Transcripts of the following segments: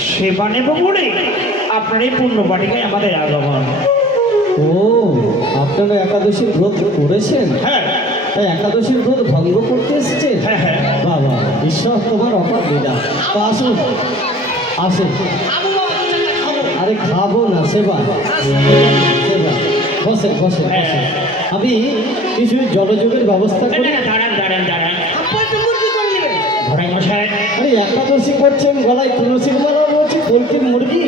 সেবা নেব বলে আপনার এই পূর্ণ বাটিকায় আমাদের আগমন। ও, আপনারা একাদশীর ব্রত করেছেন? হ্যাঁ তাই একাদশীর ব্রত ভঙ্গ করতে এসেছেন? হ্যাঁ হ্যাঁ। বাবা, ঈশ্বর তোমার অপার লীলা। তো আসুন, আসুন। আরে খাবো না, সেবা সেবা। বসেন বসেন বসেন। আমি কিছু জলযোগের ব্যবস্থা করি। দাঁড়ান দাঁড়ান দাঁড়ান ধরাই মশাই, আরে একাদশী করছেন, গলায় তুলসীর মালা রয়েছে, পোলট্রির মুরগি।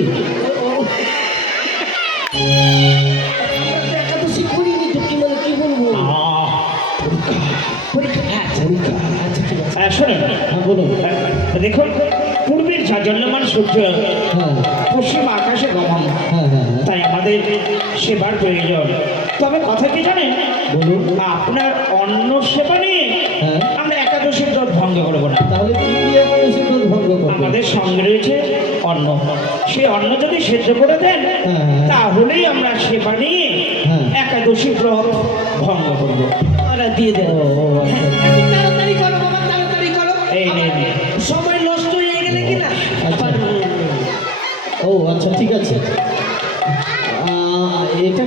একাদশী করিনি তো, কি মানে কি বলবো? শোনেন, হ্যাঁ বলুন। দেখুন পূর্বের জাজল্যমান সূর্য হ্যাঁ পশ্চিম আকাশে গমন, হ্যাঁ হ্যাঁ হ্যাঁ, তাই আমাদের সেবার প্রয়োজন। তবে কথা কি জানেন, বলুন। আপনার অন্ন সেবা নিয়ে হ্যাঁ, আমরা একাদশীর ব্রত ভঙ্গ করবো না। তাহলে কি দিয়ে একাদশীর ব্রত ভঙ্গ করবেন? আমাদের সঙ্গে রয়েছে অন্ন, সেই অন্ন যদি সেদ্ধ করে দেন হ্যাঁ, হ্যাঁ। তাহলেই আমরা সেবা নিয়ে হ্যাঁ। একাদশী ব্রত ভঙ্গ করবো। ওরা দিয়ে দেন। ও ও, আচ্ছা তাড়াতাড়ি করো বাবা, তাড়াতাড়ি করো। এই নে নে। সময় নষ্ট হয়ে গেলে কিনা আচ্ছা। ও আচ্ছা, ঠিক আছে। এটা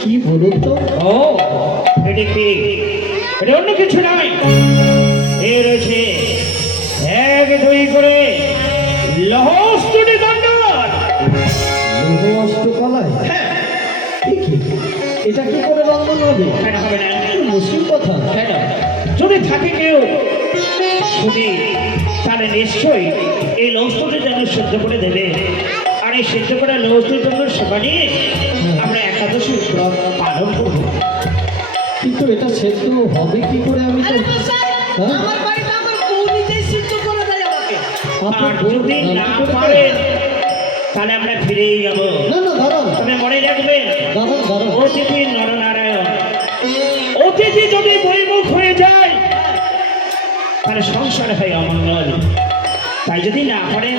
কি বলুন তো? ও এটা কি, এটা অন্য কিছু নয়, এ রয়েছে এক দুই করে লহস্তুটি দণ্ড। লৌহ অষ্টকলায়? এ কি? এটা কি করে রন্ধন হবে? কেন হবে না? মুশকিল কথা। কেন? যদি থাকে কেউ শুনি তাহলে নিশ্চয়ই এই লহস্তুটি দণ্ড সিদ্ধ করে দেবে, আর এই সিদ্ধ করে লহস্তুটি দণ্ড সেবা নিয়ে আমরা একাদশী ব্রত পালন করবো। কিন্তু এটা সেদ্ধ হবে কি করে? আমি তো আরে মশাই, হ্যাঁ? আমার বাড়িতে আমার বউ নিজেই সিদ্ধ করে দেয় আমাকে। আপনার আর বউ যদি রান্না না করে পারেন দেয়? তাহলে আমরা ফিরেই যাবো। না না, দাঁড়ান তবে মনে রাখবেন, দাঁড়ান দাঁড়ান। অতিথি নরনারায়ণ, অতিথি যদি বৈমুখ হয়ে যায় তাহলে সংসার হয় অমঙ্গল। তাই যদি না পারেন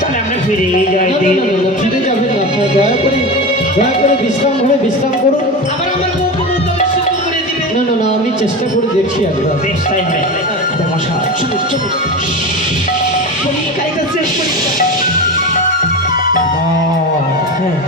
তাহলে আমরা ফিরেই যাই। না না না না, ফিরে যাবেন না। আপনারা দয়া করে বিশ্রাম ঘরে বিশ্রাম করুন। আবার আমার বউকে বলতে হবে সিদ্ধ করে দিবে। না না না, আমি চেষ্টা করে দেখছি একবার। বেশ তাই হয়। মশা চলো চলো, শরীর কাইটা শেষ করি। হ্যাঁ